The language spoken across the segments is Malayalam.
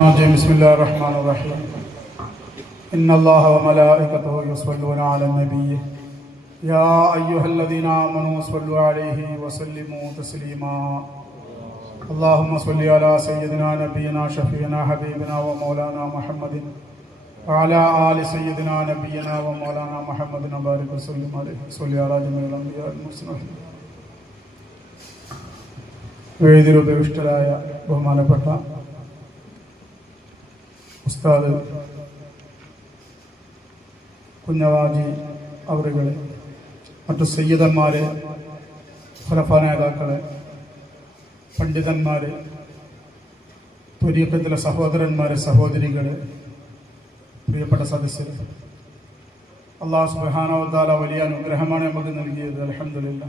الرجيم بسم الله الرحمن الرحيم إن الله وملائكته يصلون على النبي يا أيها الذين آمنوا صلوا عليه وسلموا تسليما اللهم صل على سيدنا نبينا شفينا حبيبنا ومولانا محمد وعلى آل سيدنا نبينا ومولانا محمد وبارك وسلم عليه صل على جميع الأنبياء والمرسلين വേദിയിൽ ഉപവിഷ്ടരായ ബഹുമാനപ്പെട്ട ഉസ്താദ് കുഞ്ഞവാജി അവരുകൾ മറ്റു സയ്യിദന്മാരെ ഖലഫ നേതാക്കളെ പണ്ഡിതന്മാർ തുരീക്കത്തിലെ സഹോദരന്മാരെ സഹോദരികൾ പ്രിയപ്പെട്ട സദസ്യർ അള്ളാഹു സുബാനവത്താല വലിയ അനുഗ്രഹമാണ് നമുക്ക് നൽകിയത്. അലഹമില്ല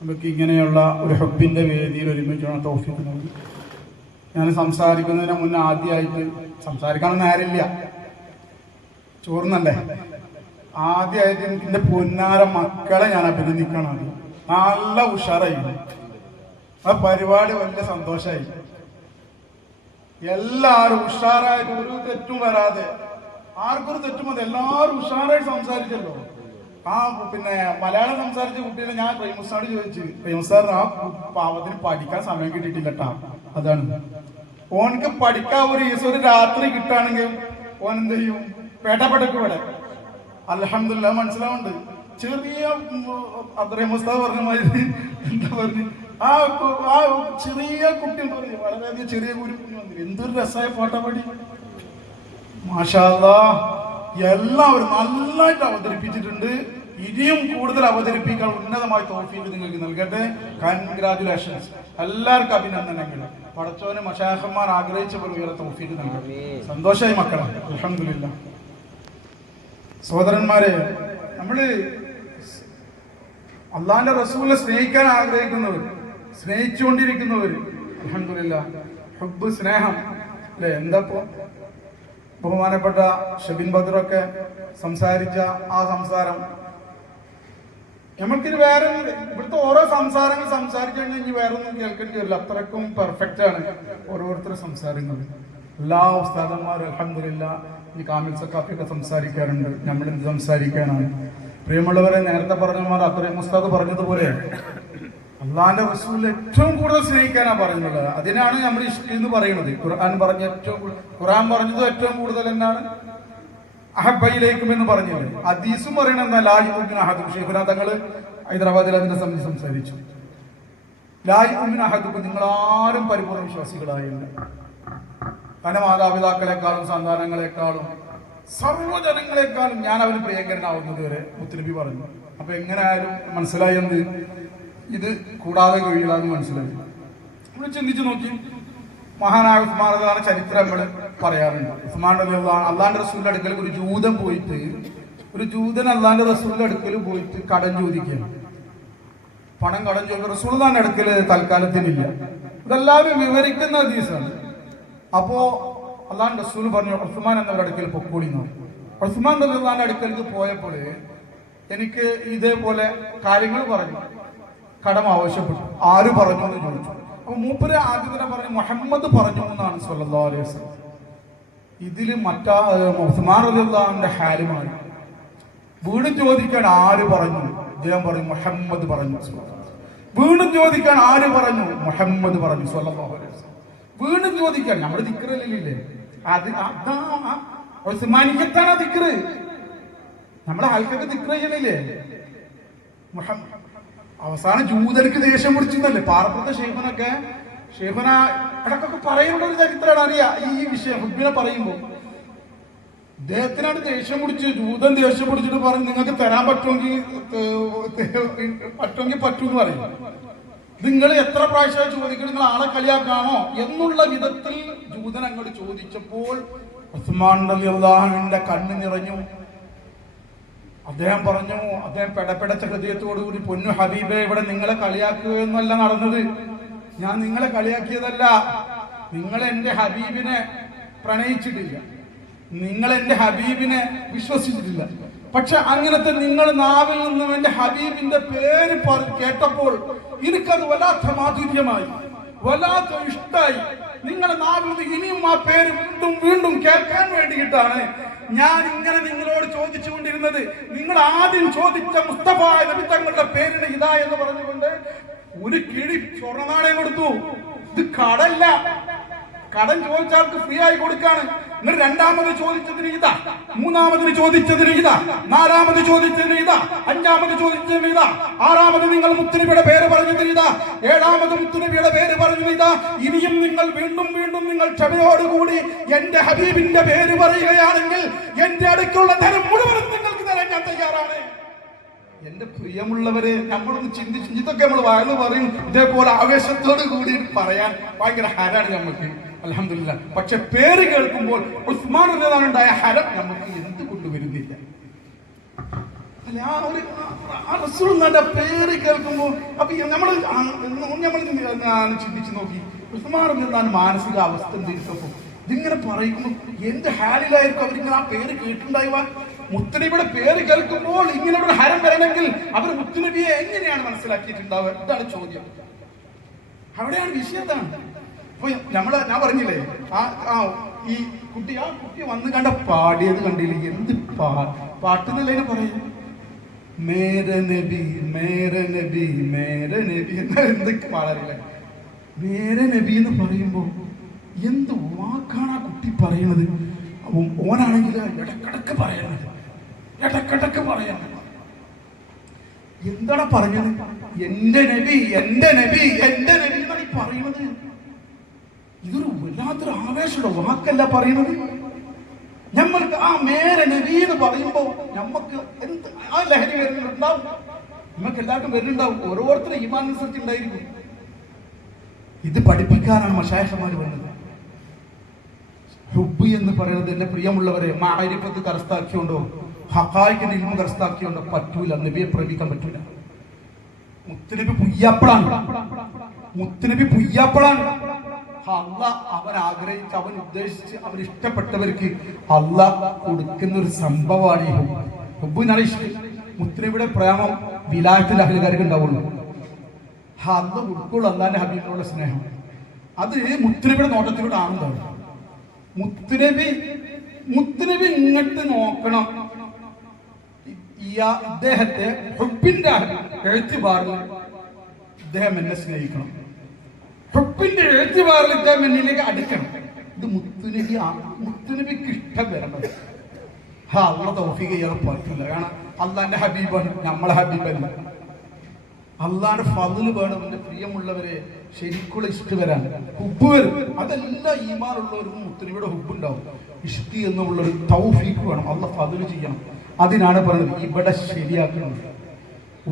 നമുക്ക് ഇങ്ങനെയുള്ള ഒരു ഹബ്ബിന്റെ വേദിയിൽ ഒരുമിച്ചാണ് തോഫിക്കുന്നത് ഞാൻ സംസാരിക്കുന്നതിന് മുന്നേ ആദ്യമായിട്ട് സംസാരിക്കണം നേരമില്ല ചോറുന്നല്ലേ? ആദ്യമായിട്ട് എന്റെ പൊന്നാര മക്കളെ ഞാൻ അഭിനന്ദിക്കണം നല്ല ഉഷാറായി ആ പരിപാടി വലിയ സന്തോഷമായി എല്ലാരും ഉഷാറായിട്ട് ഒരു തെറ്റും വരാതെ ആർക്കൊരു തെറ്റും മതി എല്ലാവരും ഉഷാറായിട്ട് സംസാരിച്ചല്ലോ. ആ പിന്നെ മലയാളം സംസാരിച്ച കുട്ടികളെ ഞാൻ പ്രേമസാട് ചോദിച്ചു പ്രേമസാറിന് ആ പാവത്തിന് പഠിക്കാൻ സമയം കിട്ടിയിട്ടില്ല കേട്ടാ അതാണ്. ഓനക്ക് പഠിക്കാൻ ഒരു ഈസ് ഒരു രാത്രി കിട്ടുകയാണെങ്കിൽ ഓൻ എന്ത് ചെയ്യും? പേട്ടപ്പെട്ടു ഇവിടെ. അലഹമില്ല മനസ്സിലാവുണ്ട് ചെറിയ അത്രയും മുസ്താവ് പറഞ്ഞ മാതിരി എന്താ പറഞ്ഞു? ആ ആ ചെറിയ കുട്ടി എന്താ പറഞ്ഞു വളരെയധികം ചെറിയ കുരു കുഞ്ഞു വന്നു എന്തൊരു രസമായ പാട്ടപാടി മാഷാല്ലാ എല്ലാവരും നന്നായിട്ട് അവതരിപ്പിച്ചിട്ടുണ്ട്. ഇനിയും കൂടുതൽ അവതരിപ്പിക്കാൻ ഉന്നതമായ തോഫീക്ക് നിങ്ങൾക്ക് നൽകട്ടെ. കൺഗ്രാറ്റുലേഷൻസ് എല്ലാവർക്കും അഭിനന്ദനങ്ങൾ. പടച്ചോന് മഷാഹന്മാർ ആഗ്രഹിച്ച പോലെ ഉയർത്ത നൽകട്ടെ. സന്തോഷമായി മക്കളെ. അലഹമില്ല സഹോദരന്മാരെ നമ്മൾ അള്ളാന്റെ റസൂലിനെ സ്നേഹിക്കാൻ ആഗ്രഹിക്കുന്നവർ സ്നേഹിച്ചുകൊണ്ടിരിക്കുന്നവർ അലഹമില്ല ഹുബ് സ്നേഹം അല്ലെ? എന്താപ്പോ? ബഹുമാനപ്പെട്ട ഷബിൻ ബദറൊക്കെ സംസാരിച്ച ആ സംസാരം നമുക്കിത് വേറെ ഇവിടുത്തെ ഓരോ സംസാരങ്ങൾ സംസാരിച്ചു കഴിഞ്ഞാൽ ഇനി വേറെ ഒന്നും കേൾക്കേണ്ടി വരില്ല. അത്രക്കും പെർഫെക്റ്റ് ആണ് ഓരോരുത്തരുടെ സംസാരങ്ങൾ. എല്ലാ ഉസ്താദന്മാരും അലഹമില്ല ഈ കാമിൽ സക്കാഫിയൊക്കെ സംസാരിക്കാറുണ്ട്. നമ്മൾ എന്ത് സംസാരിക്കാനാണ്? പ്രിയമുള്ളവരെ നേരത്തെ പറഞ്ഞമാർ അത്രയും ഉസ്താദ് പറഞ്ഞതുപോലെ അള്ളാന്റെ റസൂൽ ഏറ്റവും കൂടുതൽ സ്നേഹിക്കാനാണ് പറയുന്നത് അതിനാണ് നമ്മൾ ഇഷ്ടം എന്ന് പറയുന്നത്. ഖുർആൻ പറഞ്ഞ ഏറ്റവും ഖുർആൻ പറഞ്ഞത് ഏറ്റവും കൂടുതൽ എന്നാണ് അഹബയിലേക്കും എന്ന് പറഞ്ഞു ഹദീസും പറയണമെന്ന എന്താ ലാജിബുബിൻ അഹദും. ഷെയ്ഖുന തങ്ങൾ ഹൈദരാബാദിൽ അതിനെ സംബന്ധിച്ച് സംസാരിച്ചു. ലാജിബുബിൻ അഹദുബ് നിങ്ങൾ ആരും പരിപൂർണ വിശ്വാസികളായില്ല. തന്റെ മാതാപിതാക്കളെക്കാളും സന്താനങ്ങളെക്കാളും സർവജനങ്ങളെക്കാളും ഞാൻ അവന് പ്രിയങ്കരനാവുന്നത് വരെ മുത്തുനബി പറഞ്ഞു. അപ്പൊ എങ്ങനെ ആയാലും മനസ്സിലായി ഇത് കൂടാതെ കഴിയില്ല എന്ന് മനസ്സിലായി. നമ്മൾ ചിന്തിച്ചു നോക്കി. മഹാനായ ഉസ്മാനതാണ് റളിയല്ലാഹു അൻഹു ചരിത്രം നമ്മൾ പറയാറുണ്ട്. ഉസ്മാൻ റളിയല്ലാഹു അള്ളാന്റെ റസൂലിന്റെ അടുക്കൽ ഒരു ജൂതൻ പോയിട്ട് ഒരു ജൂതൻ അള്ളാന്റെ റസൂലിന്റെ അടുക്കൽ പോയിട്ട് കടം ചോദിക്കുകയാണ്. പണം കടം ചോദിക്കുക റസൂൽദാന്റെ അടുക്കൽ തൽക്കാലത്തിനില്ല. ഇതെല്ലാവരും വിവരിക്കുന്ന ഹദീസാണ്. അപ്പോ അള്ളാൻ റസൂൽ പറഞ്ഞു ഉസ്മാൻ എന്നവരുടെ അടുക്കൽ പൊക്കോളി പറഞ്ഞു. ഉസ്മാൻ റളിയല്ലാഹുവിന്റെ അടുക്കലേക്ക് പോയപ്പോൾ എനിക്ക് ഇതേപോലെ കാര്യങ്ങൾ പറഞ്ഞു. കടം ആവശ്യപ്പെട്ടു. ആര് പറഞ്ഞു എന്ന് ചോദിച്ചു. അപ്പൊ മൂപ്പര് ആദ്യം തന്നെ പറഞ്ഞു മുഹമ്മദ് പറഞ്ഞു എന്നാണ് സല്ലാ അലൈഹി വസല്ലം. ഇതിൽ മറ്റാ ഹാൽ മാറി വീണ്ടും ചോദിക്കാൻ ആര് പറഞ്ഞു? ഇദ്ദേഹം പറഞ്ഞു മുഹമ്മദ് പറഞ്ഞു വീണ്ടും ചോദിക്കാൻ ആര് പറഞ്ഞു? മുഹമ്മദ് പറഞ്ഞു സ്വല്ലല്ലാഹു അലൈഹി വസല്ലം. ചോദിക്കാൻ നമ്മുടെ ദിക്റല്ലേ അത് അതാ ഉസ്മാനിക്കത്താണ് ആ ദിക്റ്. നമ്മളെ ആൾക്കൊക്കെ ദിക്റ് ചെയ്യണില്ലേ മുഹമ്മദ്. അവസാനം ജൂതർക്ക് ദേഷ്യം പിടിച്ചിരുന്നല്ലേ? പാറപ്പുറത്തെ ഷേഫനൊക്കെ ഷേഫന ഇടക്കൊക്കെ പറയുന്ന ഒരു ചരിത്രമാണ്. അറിയാം ഈ വിഷയം ഹുബിനെ പറയുമ്പോൾ ഇദ്ദേഹത്തിനാണ് ദേഷ്യം പിടിച്ച് ജൂതൻ ദേഷ്യം പിടിച്ചിട്ട് പറഞ്ഞു നിങ്ങൾക്ക് തരാൻ പറ്റുമെങ്കിൽ പറ്റുമെങ്കിൽ പറ്റൂ എന്ന് പറയും. നിങ്ങൾ എത്ര പ്രാവശ്യമായി ചോദിക്കണം നിങ്ങൾ ആളെ കളിയാക്കാണോ? എന്നുള്ള വിധത്തിൽ ജൂതൻ അങ്ങോട്ട് ചോദിച്ചപ്പോൾ ഉസ്മാൻ കണ്ണ് നിറഞ്ഞു. അദ്ദേഹം പറഞ്ഞു അദ്ദേഹം പെടപ്പെടച്ച ഹൃദയത്തോടുകൂടി പൊന്നു ഹബീബെ ഇവിടെ നിങ്ങളെ കളിയാക്കുകയെന്നല്ല നടന്നത്. ഞാൻ നിങ്ങളെ കളിയാക്കിയതല്ല. നിങ്ങൾ എന്റെ ഹബീബിനെ പ്രണയിച്ചിട്ടില്ല. നിങ്ങൾ എന്റെ ഹബീബിനെ വിശ്വസിച്ചിട്ടില്ല. പക്ഷെ അങ്ങനത്തെ നിങ്ങൾ നാവിൽ നിന്നും എന്റെ ഹബീബിന്റെ പേര് കേട്ടപ്പോൾ എനിക്കത് വല്ലാത്ത മാധുര്യമായി. വല്ലാത്ത ഇഷ്ടമായി നിങ്ങളുടെ നാവിൽ നിന്ന് ഇനിയും ആ പേര് വീണ്ടും വീണ്ടും കേൾക്കാൻ വേണ്ടിയിട്ടാണ് ഞാൻ ഇങ്ങനെ നിങ്ങളോട് ചോദിച്ചുകൊണ്ടിരുന്നത്. നിങ്ങൾ ആദ്യം ചോദിച്ച മുസ്തഫ നബി തങ്ങളുടെ പേരിന് ഇതാ എന്ന് പറഞ്ഞുകൊണ്ട് ഒരു കിഴി സ്വർണനാണയം കൊടുത്തു. ഇത് കടല്ല. കടം ചോദിച്ച ആൾക്ക് ഫ്രീ ആയി കൊടുക്കാണ്. നിങ്ങൾ രണ്ടാമത് ചോദിച്ചതിന് ഇതാ. മൂന്നാമതിന് ചോദിച്ചതിന് ഇതാ. നാലാമത് ചോദിച്ചതിന് ഇതാ. അഞ്ചാമത് ചോദിച്ചതിന് ഇതാ. ആറാമത് നിങ്ങൾ മുത്തുനബിയുടെ പേര് പറഞ്ഞതിന് ഇതാ. ഏഴാമത് മുത്തുനബിയുടെ പേര് പറഞ്ഞു ഇതാ. ഇനിയും നിങ്ങൾ വീണ്ടും വീണ്ടും നിങ്ങൾ ക്ഷമയോടുകൂടി എന്റെ ഹബീബിന്റെ പേര് പറയുകയാണെങ്കിൽ എന്റെ അടുക്കുള്ള ധനം മുഴുവൻ നിങ്ങൾക്ക് തരാൻ ഞാൻ തയ്യാറാണ്. എന്റെ പ്രിയമുള്ളവരെ നമ്മളൊന്ന് ചിന്തിച്ച് ഇതൊക്കെ നമ്മൾ വായന പറയും ഇതേപോലെ ആവേശത്തോട് കൂടി പറയാൻ ഭയങ്കര ഹരാണ് നമുക്ക് അലഹമില്ല പക്ഷെ പേര് കേൾക്കുമ്പോൾ ഉസ്മാൻ ഉണ്ടായ ഹരം നമുക്ക് എന്ത് കൊണ്ടുവരുന്നില്ല. അല്ല, ആ പേര് കേൾക്കുമ്പോൾ അപ്പൊ നമ്മൾ നമ്മൾ ചിന്തിച്ചു നോക്കി. ഉസ്മാൻ എന്താണ് മാനസിക അവസ്ഥ എന്തെങ്കിലും ഇതിങ്ങനെ പറയുമ്പോൾ എന്ത് ഹാലിലായിരിക്കും അവരിങ്ങനെ ആ പേര് കേട്ടിട്ടുണ്ടാവുക? മുത്തനബിയുടെ പേര് കേൾക്കുമ്പോൾ ഇങ്ങനെ ഒരു ഹരം വരണമെങ്കിൽ അവർ മുത്തനബിയെ എങ്ങനെയാണ് മനസ്സിലാക്കിയിട്ടുണ്ടാവുക? ഇതാണ് ചോദ്യം. അവിടെയാണ് വിഷയത്താണ് അപ്പൊ നമ്മൾ ഞാൻ പറഞ്ഞില്ലേ ആ ആ ഈ കുട്ടി ആ കുട്ടി വന്ന് കണ്ട പാടിയത് കണ്ടില്ലേ എന്ത് പാ പാട്ടെന്നല്ലേ പറയും? മേര നബി മേര നബി മേര നബി എന്നാൽ എന്തൊക്കെ പാടാറില്ല മേര നബി എന്ന് പറയുമ്പോ എന്ത് വാക്കാണ് ആ കുട്ടി പറയുന്നത് ഓനാണെങ്കിൽ ഇടക്കിടക്ക് പറയണത് ഇടക്കിടക്ക് പറയണത്. എന്താണ് പറഞ്ഞത്? എന്റെ നബി എന്റെ നബി എന്റെ നബി എന്നാണ് പറയുന്നത് ഇതൊരു വല്ലാത്തൊരു ആവേശമുള്ള വാക്കല്ല പറയുന്നത്. നമ്മൾക്ക് ആ മേര നബി എന്ന് പറയുമ്പോ നമ്മക്ക് എന്ത് ആ ലഹരി വരുന്നുണ്ടാവും. നമുക്ക് എല്ലാവർക്കും വരുന്നുണ്ടാവും. ഓരോരുത്തരും ഈമാൻ അനുസരിച്ച് ഉണ്ടായിരിക്കും. ഇത് പഠിപ്പിക്കാനാണ് മഷായഷന്മാർ വന്നത്. ഹുബ് എന്ന് പറയുന്നത് എന്റെ പ്രിയമുള്ളവരെ മാരിപ്പത്ത് കരസ്ഥാക്കിയോണ്ടോ ഹക്കായിക്കിന്റെ ഇൽമ കരസ്ഥാക്കിയോണ്ടോ പറ്റൂല. നബിയെ പ്രേമിക്കാൻ പറ്റൂല. മുത്തനബി പുയ്യാപ്പളാണ്. മുത്തനബി പുയ്യാപ്പളാണ്. അല്ല അവൻ ആഗ്രഹിച്ച് അവൻ ഉദ്ദേശിച്ച് അവൻ ഇഷ്ടപ്പെട്ടവർക്ക് അല്ല കൊടുക്കുന്ന ഒരു സംഭവമാണ് ഈ ഹുബ്. എന്നാണ് പ്രേമം വിലായത്തിൽ അഹലുകാർക്ക് ഉണ്ടാവുള്ളൂ. അല്ല ഉൾക്കൊള്ളു അല്ലാന്റെ ഹബീബിനുള്ള സ്നേഹം. അത് മുത്തനബിയുടെ നോട്ടത്തിലൂടെ ആണെന്നാണ്. മുത്തനബി മുത്തനബി ഇങ്ങോട്ട് നോക്കണം. ഇദ്ദേഹത്തെ ഹുബിന്റെ എഴുത്തുപാറിൽ ഇദ്ദേഹം എന്നെ സ്നേഹിക്കണം. ടുപ്പിന്റെ എഴുത്തി പാർലിച്ച മെന്നിലേക്ക് അടുക്കണം. ഇത് മുത്തുനബി മുത്തുനബിക്ക് ഇഷ്ടം വരണം. ആ തൗഫീഖ് ചെയ്യാൻ പറ്റില്ല കാരണം അള്ളാന്റെ ഹബീബാണ് നമ്മളെ ഹബീബല്ല അള്ളാന്റെ ഫതിൽ വേണം എന്റെ പ്രിയമുള്ളവരെ ശരിക്കുള്ള ഇഷ്ട വരാൻ. ഹുബ് വരും. അതെല്ലാം ഈമാറുള്ളവർക്കും മുത്തലിയുടെ ഹുബ് ഉണ്ടാവും ഇഷ്ടി എന്നുള്ള ഒരു തൗഫീക്ക് വേണം. അള്ള ഫതിൽ ചെയ്യണം. അതിനാണ് പറയുന്നത് ഇവിടെ ശരിയാക്കണം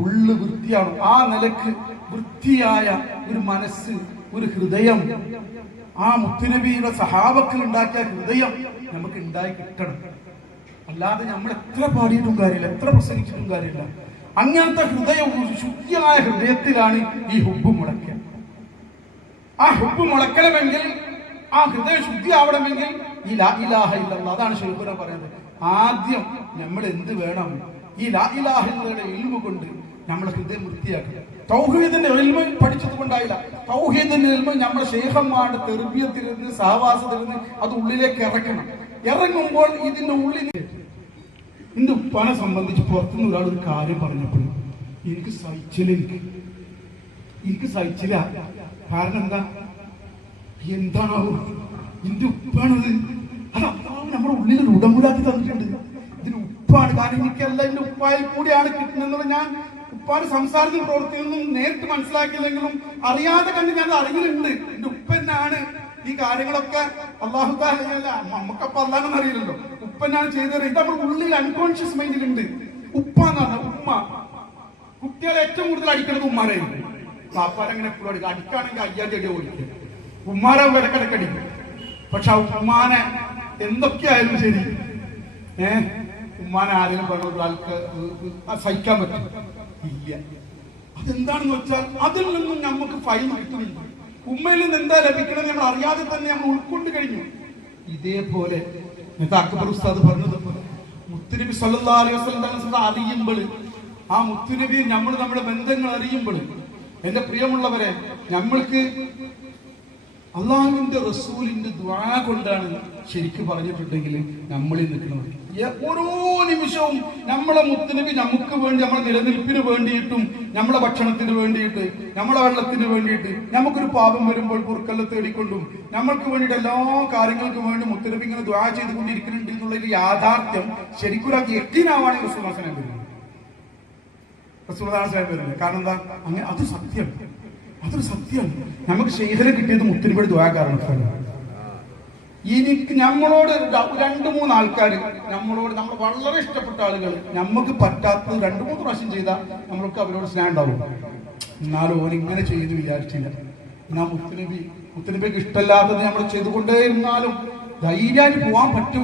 ഉള്ളു വൃത്തിയാണ്? ആ നിലയ്ക്ക് വൃത്തിയായ ഒരു മനസ്സ് ഒരു ഹൃദയം ആ മുത്തുനബിയുടെ സഹാബത്തിൽ ഉണ്ടാക്കിയ ഹൃദയം നമുക്ക് ഉണ്ടായി കിട്ടണം. അല്ലാതെ നമ്മൾ എത്ര പാടിയിട്ടും കാര്യമില്ല എത്ര പ്രസംഗിച്ചിട്ടും കാര്യമില്ല. അങ്ങനത്തെ ഹൃദയം ശുദ്ധിയായ ഹൃദയത്തിലാണ് ഈ ഹുബ് മുളയ്ക്കുക ആ ഹുബ് മുളയ്ക്കണമെങ്കിൽ ആ ഹൃദയ ശുദ്ധി ആവണമെങ്കിൽ ഈ ലാ ഇലാഹ ഇല്ലല്ലാഹ് അതാണ് ശൈഖുന പറയുന്നത്. ആദ്യം നമ്മൾ എന്ത് വേണം? ഈ ലാ ഇലാഹ ഇല്ലയുടെ ഇൽമ കൊണ്ട് നമ്മുടെ ഹൃദയം വൃത്തിയാക്കണം. തൗഹീദിന്റെ എൽമ പഠിച്ചത് കൊണ്ടായില്ല തൗഹീദിന്റെ എൽമ നമ്മുടെ ശേഖന്മാരുടെ തെർബിയത്തിലിരുന്ന് നിന്ന് അത് ഉള്ളിലേക്ക് ഇറക്കണം. ഇറങ്ങുമ്പോൾ ഇതിന്റെ ഉള്ളിൽ എന്റെ ഉപ്പാനെ സംബന്ധിച്ച് പുറത്തുനിന്ന് ഒരാൾ ഒരു കാര്യം പറഞ്ഞപ്പോൾ എനിക്ക് സഹിച്ചില്ല എനിക്ക്. എനിക്ക് സഹിച്ചില്ല. കാരണം എന്താ? എന്താണാവോ? എന്റെ ഉപ്പാണത്. അത് നമ്മുടെ ഉള്ളിൽ ഒരു ഉടമ്പുലാക്കി തന്നിട്ടുണ്ട്. ഇതിന് ഉപ്പാണ്. കാരണം എനിക്കല്ല എന്റെ ഉപ്പായി കൂടിയാണ് കിട്ടുന്നത് ഞാൻ ഉപ്പാട് സംസാരത്തിൽ പ്രവർത്തിയൊന്നും നേരിട്ട് മനസ്സിലാക്കിയില്ലെങ്കിലും അറിയാതെ കണ്ട് ഞാൻ അറിഞ്ഞിട്ടുണ്ട് എന്റെ ഉപ്പ എന്നാണ് ഈ കാര്യങ്ങളൊക്കെ അള്ളാഹു താല നമുക്കപ്പ അല്ലാന്ന് അറിയില്ലല്ലോ. ഉപ്പനാണ് ചെയ്തത്. ഇത് നമ്മുടെ ഉള്ളിൽ അൺകോൺഷ്യസ് മൈൻഡിലുണ്ട് ഉപ്പ എന്ന് ഉമ്മ. കുട്ടികളെ ഏറ്റവും കൂടുതൽ അടിക്കുന്നത് ഉമ്മാരായിരിക്കും. പാപ്പാരങ്ങനെ എപ്പോഴും അടിക്കും. അടിക്കാണെങ്കിൽ അയ്യാന്റെ അടി ഓടിക്കും. ഉമ്മാരെ ഇടക്കിടക്ക് അടിക്കും. പക്ഷെ ആ ഉമ്മാനെ എന്തൊക്കെയായാലും ശരി. ഏ? ഉമ്മാനെ ആരെങ്കിലും പറഞ്ഞ ഒരാൾക്ക് സഹിക്കാൻ പറ്റും. ഇല്ല. അതെന്താണെന്ന് വെച്ചാൽ അതിൽ നിന്നും നമുക്ക് ഫൈൻ കിട്ടുന്നില്ല ഉമ്മയിൽ നിന്ന് എന്താ ലഭിക്കണമെന്ന് നമ്മൾ അറിയാതെ തന്നെ നമ്മൾ ഉൾക്കൊണ്ട് കഴിഞ്ഞു. ഇതേപോലെ അക്ബർ ഉസ്താദ് പറഞ്ഞത് മുത്തുനബി സല്ലല്ലാഹു അലൈഹി തങ്ങൾ അറിയുമ്പോൾ ആ മുത്തുനബി നമ്മൾ നമ്മുടെ ബന്ധങ്ങൾ അറിയുമ്പോൾ എന്റെ പ്രിയമുള്ളവരെ നമ്മൾക്ക് അള്ളാഹുവിന്റെ റസൂലിന്റെ ദ്വാ കൊണ്ടാണ് ശരിക്കും പറഞ്ഞിട്ടുണ്ടെങ്കിൽ നമ്മളിൽ നിൽക്കുന്നത്. ഓരോ നിമിഷവും നമ്മളെ മുത്തനബി നമുക്ക് വേണ്ടി നമ്മളെ നിലനിൽപ്പിന് വേണ്ടിയിട്ടും നമ്മളെ ഭക്ഷണത്തിന് വേണ്ടിയിട്ട് നമ്മളെ വെള്ളത്തിന് വേണ്ടിയിട്ട് നമുക്കൊരു പാപം വരുമ്പോൾ പുറക്കല്ല തേടിക്കൊണ്ടും നമ്മൾക്ക് വേണ്ടിയിട്ട് എല്ലാ കാര്യങ്ങൾക്കും വേണ്ടി മുത്തനബി ഇങ്ങനെ ദ്വാ ചെയ്തുകൊണ്ടിരിക്കുന്നുണ്ട് എന്നുള്ള ഒരു യാഥാർത്ഥ്യം ശരിക്കും ഒരാൾക്ക് എത്തിനാവാണ് റസൂലാസനം വരുന്നത് റസൂൽ ഹസനെ വസല്ലം കാരണം എന്താ? അങ്ങനെ അത് സത്യം. അതൊരു സത്യമാണ് നമുക്ക് ശേഖരം കിട്ടിയത് മുത്തിരിപ്പടി ദ്വാ കാരണത്താണ് എനിക്ക് നമ്മളോട് രണ്ട് മൂന്ന് ആൾക്കാർ നമ്മളോട് നമ്മൾ വളരെ ഇഷ്ടപ്പെട്ട ആളുകൾ നമുക്ക് പറ്റാത്തത് രണ്ട് മൂന്ന് പ്രാവശ്യം ചെയ്താൽ നമ്മൾക്ക് അവരോട് സ്നേഹം ഉണ്ടാവും എന്നാലും ഓൻ ഇങ്ങനെ ചെയ്തു വിചാരിച്ചില്ല. എന്നാ മുത്തുനബി മുത്തുനബിക്ക് ഇഷ്ടമല്ലാത്തത് നമ്മൾ ചെയ്തുകൊണ്ടേ ഇരുന്നാലും ധൈര്യമായിട്ട് പോകാൻ പറ്റിയ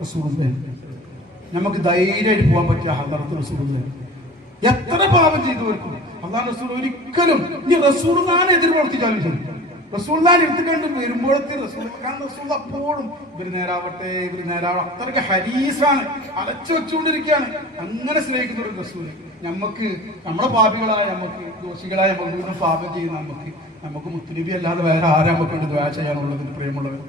റസൂലുള്ളാഹി നമുക്ക് ധൈര്യമായിട്ട് പോകാൻ പറ്റിയ ഹദർത്ത് റസൂലുള്ളാഹി എത്ര പാപം ചെയ്തു വെക്കും അള്ളാഹ് റസൂൽ ഒരിക്കലും ഇനി റസൂൽനാൻ എതിർ പ്രവർത്തിച്ചാലും ശരി റസൂൽനാൻ എടുത്തുകൊണ്ട് വരുമ്പോഴത്തെ റസൂൽ കാരണം റസൂൽ അപ്പോഴും ഇവർ നേരാവട്ടെ ഇവർ നേരാവട്ടെ അത്രയ്ക്ക് ഹരീസാണ് അലച്ചു വെച്ചുകൊണ്ടിരിക്കുകയാണ്. അങ്ങനെ സ്നേഹിക്കുന്ന ഒരു റസൂൽ നമുക്ക് നമ്മുടെ പാപികളായ നമുക്ക് ദോഷികളായ നമുക്ക് പാപം ചെയ്യുന്ന നമുക്ക് നമുക്ക് മുത്തുനബി അല്ലാതെ വേറെ ആരാ നമുക്ക് വേണ്ടി ദ്വാ ചെയ്യാനുള്ളത് പ്രിയമുള്ളവർ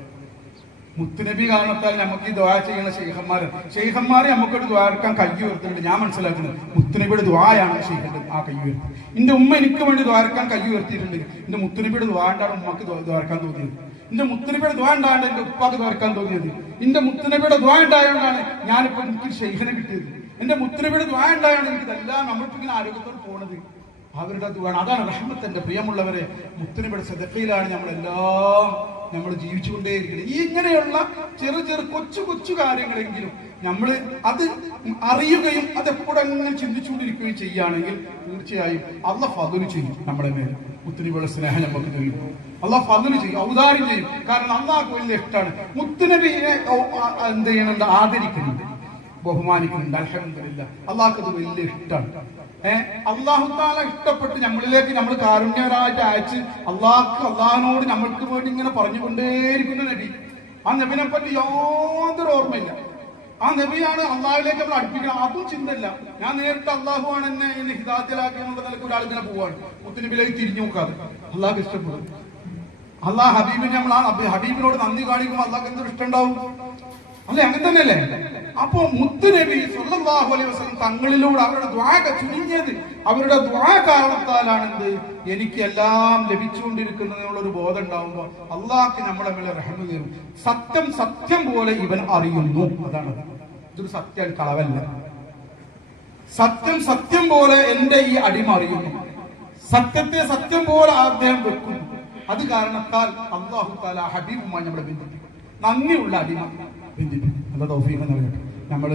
മുത്തുനബി കാരണത്താൽ നമുക്ക് ഈ ദ്വാ ചെയ്യുന്ന ഷെയ്ഖന്മാർ ഷെയ്ഖന്മാരെ നമുക്കൊരു ദ്വാരക്കാൻ കൈ ഉയർത്തുന്നുണ്ട് ഞാൻ മനസ്സിലാക്കുന്നത് മുത്തുനബിയുടെ ദ്വായാണ് ഷെയ്ഖന്റെ ആ കൈ ഉയർത്തി എന്റെ ഉമ്മ എനിക്ക് വേണ്ടി ദ്വാരക്കാൻ കൈ ഉയർത്തിയിട്ടുണ്ട്. എന്റെ മുത്തുനബിയുടെ ദ്വാണ്ടാണ് ഉമ്മക്ക് ദ്വാ- ദ്വാരക്കാൻ തോന്നിയത്. എന്റെ മുത്തുനബിയുടെ ദ്വാ ഉണ്ടാണ് എന്റെ ഉപ്പാക്ക് ദ്വാരക്കാൻ തോന്നിയത്. എന്റെ മുത്തുനബിയുടെ ദ്വാ ഉണ്ടായതുകൊണ്ടാണ് ഞാനിപ്പോ എനിക്ക് ഷെയ്ഖനെ കിട്ടിയത്. എന്റെ മുത്തുനബിയുടെ ദ്വാ ഉണ്ടായാണ് എനിക്ക് ഇതെല്ലാം നമ്മൾക്ക് ഇങ്ങനെ ആരോഗ്യത്തോട് പോണത്. അവരുടെ ദ്വാണ് അതാണ് റഹ്മത്തിന്റെ പ്രിയമുള്ളവരെ. മുത്തുനബിയുടെ ശ്രദ്ധയിലാണ് നമ്മളെല്ലാം നമ്മൾ ജീവിച്ചുകൊണ്ടേയിരിക്കണം. ഈ ഇങ്ങനെയുള്ള ചെറു ചെറു കൊച്ചു കൊച്ചു കാര്യങ്ങളെങ്കിലും നമ്മൾ അത് അറിയുകയും അത് അങ്ങനെ ചിന്തിച്ചുകൊണ്ടിരിക്കുകയും ചെയ്യുകയാണെങ്കിൽ തീർച്ചയായും അള്ള ഫതുൽ ചെയ്യും നമ്മുടെ മേൽ. മുത്തുനബിയുടെ സ്നേഹം നമുക്ക് നൽകും അള്ള ഫതുൽ ചെയ്യും ഔദാര്യം ചെയ്യും. കാരണം അള്ളാഹ് വലിയ ഇഷ്ടമാണ് മുത്തുനബിയെ എന്ത് ചെയ്യണുണ്ട്? ആദരിക്കുന്നുണ്ട്. ബഹുമാനിക്കുന്നുണ്ട്. അലഹമില്ല അള്ളാഹ്ക്ക് അത് വലിയ ഇഷ്ടമാണ് ഏഹ് അള്ളാഹു താല ഇഷ്ടപ്പെട്ട് നമ്മളിലേക്ക് നമ്മൾ കാരുണ്യരായിട്ട് അയച്ച് അള്ളാഹ് അള്ളാഹിനോട് നമ്മൾക്ക് വേണ്ടി ഇങ്ങനെ പറഞ്ഞുകൊണ്ടേയിരിക്കുന്ന നബി. ആ നബിനെ പറ്റി യാതൊരു ഓർമ്മയില്ല. ആ നബിയാണ് അള്ളാഹിലേക്ക് നമ്മൾ അടുപ്പിക്കണം അതും ചിന്തയില്ല. ഞാൻ നേരിട്ട് അള്ളാഹു ആണ് എന്നെ എന്നെ ഹിതാത്തിലാക്കി എന്നുള്ള നിലയ്ക്ക് ഒരാൾ ഇങ്ങനെ പോവാണ്. മുത്തുനബിലേക്ക് തിരിഞ്ഞു നോക്കാതെ. അള്ളാഹ് ഇഷ്ടപ്പെടും. അള്ളാഹ് ഹബീബിനെ നമ്മൾ ആ ഹബീബിനോട് നന്ദി കാണിക്കുമ്പോൾ അള്ളാഹ് എന്തൊരു ഇഷ്ടം ഉണ്ടാവും? അല്ലെ അങ്ങനെ തന്നെയല്ലേ? അപ്പോ മുത്തുനബി സല്ലല്ലാഹു അലൈഹി വസല്ലം തങ്ങളിലൂടെ അവരുടെ ദ്വാക ചുരുങ്ങിയത്. അവരുടെ ദ്വാ കാരണത്താലാണ് എന്ത്? എനിക്ക് എല്ലാം ലഭിച്ചുകൊണ്ടിരിക്കുന്നതിനുള്ള ഒരു ബോധം ഉണ്ടാവുമ്പോ അള്ളാഹ്ക്ക് നമ്മളെ മേലെ റഹ്മ സത്യം സത്യം പോലെ ഇവൻ അറിയുന്നു. അതാണ് ഇതൊരു സത്യം കളവല്ല. സത്യം സത്യം പോലെ എന്റെ ഈ അടിമ അറിയുന്നു. സത്യത്തെ സത്യം പോലെ അദ്ദേഹം വെക്കുന്നു. അത് കാരണത്താൽ അള്ളാഹു താല ഹബീബുമായി നമ്മളെ ബന്ധിപ്പിക്കും നന്ദിയുള്ള അടിമ. ബന്ധിപ്പിക്കും എന്താ തോഫീഖ് എന്ന് നമ്മൾ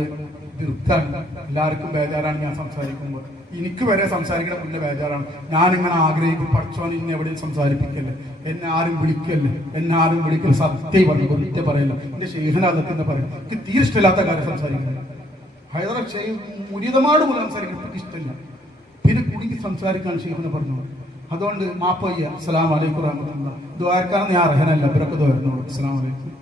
തീർത്താണ് എല്ലാവർക്കും ബേജാറാണ് ഞാൻ സംസാരിക്കുമ്പോൾ എനിക്ക് വരെ സംസാരിക്കുന്ന മുന്നേ ബേജാറാണ്. ഞാൻ ഇങ്ങനെ ആഗ്രഹിക്കും പഠിച്ചോൻ ഇന്ന് എവിടെയും സംസാരിപ്പിക്കല്ലേ? എന്നെ ആരും വിളിക്കല്ലേ? എന്നെ ആരും വിളിക്കൽ സത്യം പറഞ്ഞു കുറ്റ പറയല്ല. എന്റെ നിന്ന് പറയാം? എനിക്ക് തീരെ ഇഷ്ടമില്ലാത്ത കാര്യം സംസാരിക്കുന്നത്. ഹൈദർ മുരിതമാട് പോലും എനിക്ക് ഇഷ്ടമില്ല. പിന്നെ കുടിക്ക് സംസാരിക്കാൻ ഷെയ്ഖിനെ പറഞ്ഞു അതുകൊണ്ട് മാപ്പയ്യ അസ്സലാം വലൈക്കും റഹ്മത്തുള്ള ദ്വാരക്കാരൻ ഞാൻ അർഹനല്ല. ഇവരൊക്കെ ദ്വാരുന്നുള്ളൂ അസ്സലാം വലൈക്കും